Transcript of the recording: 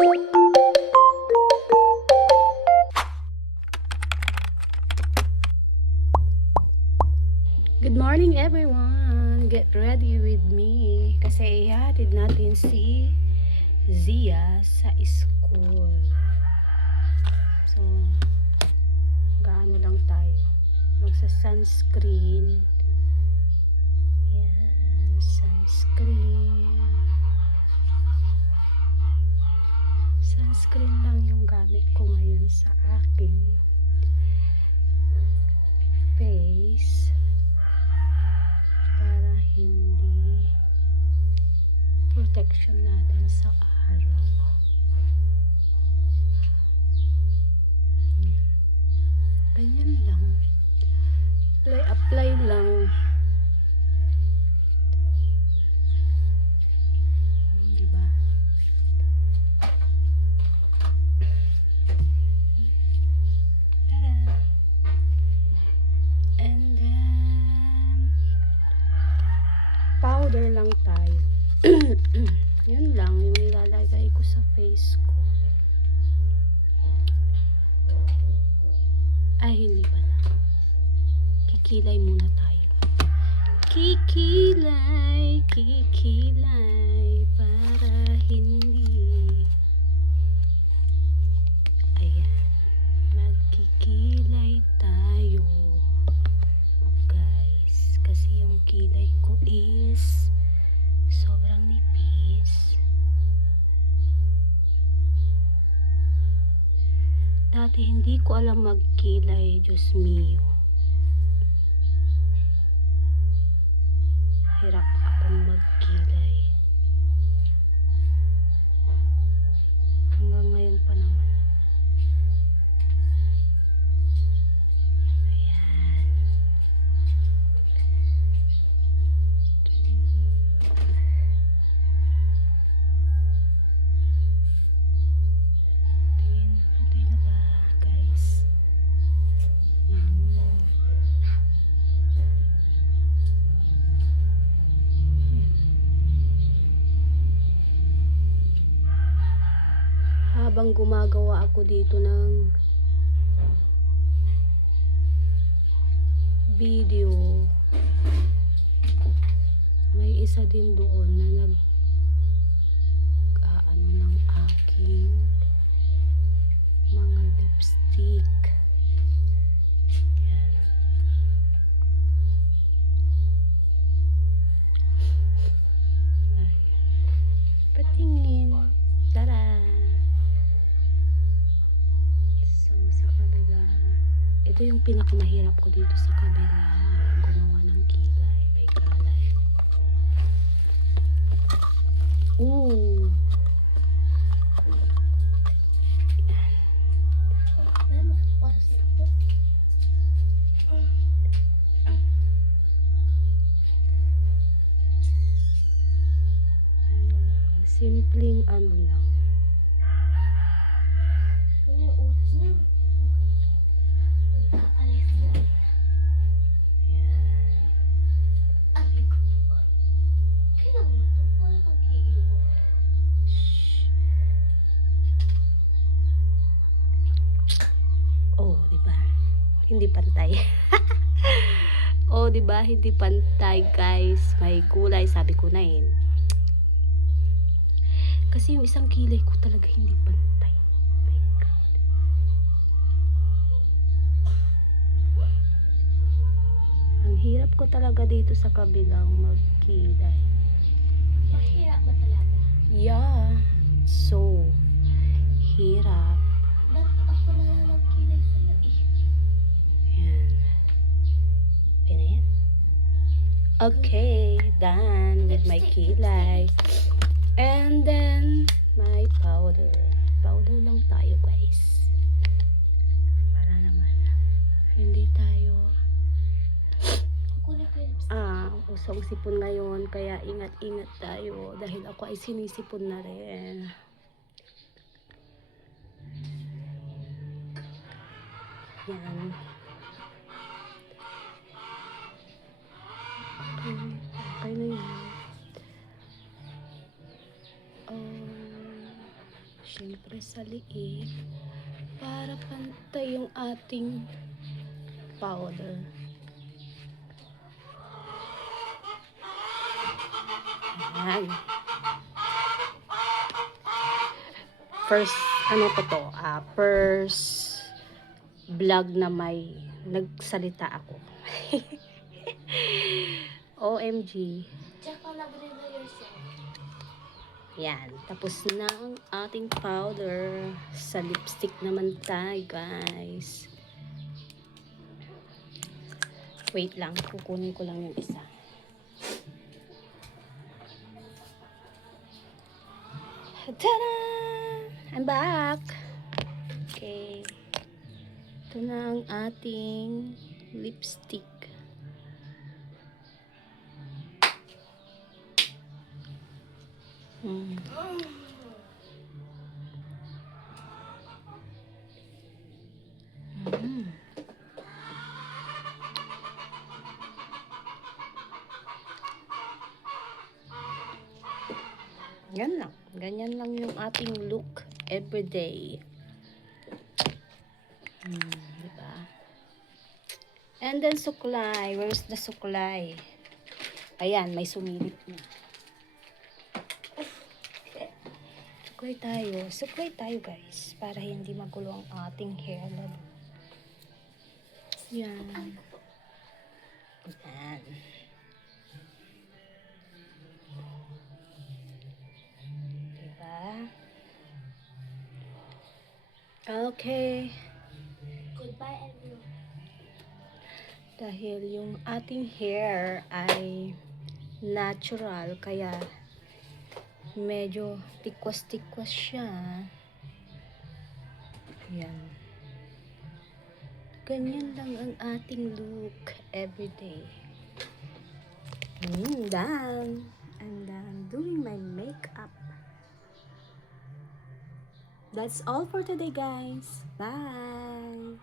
Good morning everyone! Get ready with me kasi ihatid natin si Zia sa school. So, gaano lang tayo. Magsa-sunscreen. Yan, sunscreen. Sunscreen lang yung gamit ko ngayon sa aking face. Para hindi protection natin sa araw. Ganyan lang. Apply lang. Diba? Tada! And then powder lang tayo. Yun lang yung nilalagay ko sa face ko. Ay, hindi pala. Kikilay muna tayo. Kikilay, kikilay para hindi. Ayan. Magkikilay tayo. Guys, kasi yung kilay ko is sobrang nipis. Dati hindi ko alam magkilay, Diyos mio. Hirap akong magkilay. Hanggang ngayon pa naman. Ayan. Tingin, patay na ba, guys? Habang gumagawa ako dito ng video, may isa din doon na ano ng aking mga lipstick. Yan. Ay. Patingin. Tara! So, sa kabila, ito yung pinakamahirap ko dito sa kabila. Gumawa ng kilay. May kalay. Ooh! Simpleng ano lang. Oh, di ba? Hindi pantay. Oh, di ba? Hindi pantay, guys. May gulay, sabi ko na eh. Kasi yung isang kilay ko talaga hindi pantay. My God. Ang hirap ko talaga dito sa kabilang magkilay. Mahirap ba talaga? Yeah. So, hirap. Ba't ako na lang nagkilay sa'yo eh? Yan. Okay na yan. Okay, done with my kilay. And then, my powder. Powder lang tayo, guys. Para naman, hindi tayo usong sipon ngayon. Kaya ingat-ingat tayo. Dahil ako ay sinisipon na rin. Yan. Okay na yan. Siyempre syempre sa liig para pantay yung ating powder. Ayan. First, ano ko to? First vlog na may nagsalita ako. OMG. Tsaka labrina yourself. Yan. Tapos na ang ating powder. Sa lipstick naman tayo, guys. Wait lang. Kukunin ko lang yung isa. Tada! I'm back! Okay. Ito na ang ating lipstick. Yan lang. Ganyan lang yung ating look everyday. Diba? And then suklay. Where's the suklay? Ayan, may sumilip na. Suklay tayo. Suklay tayo, guys. Para hindi magulo ang ating hair lalo. Yan. Yan. Diba? Okay. Goodbye, everyone. Dahil yung ating hair ay natural, kaya medyo tikwas-tikwas siya. Yan. Ganyan lang ang ating look everyday. Done. I'm done doing my makeup. That's all for today, guys. Bye.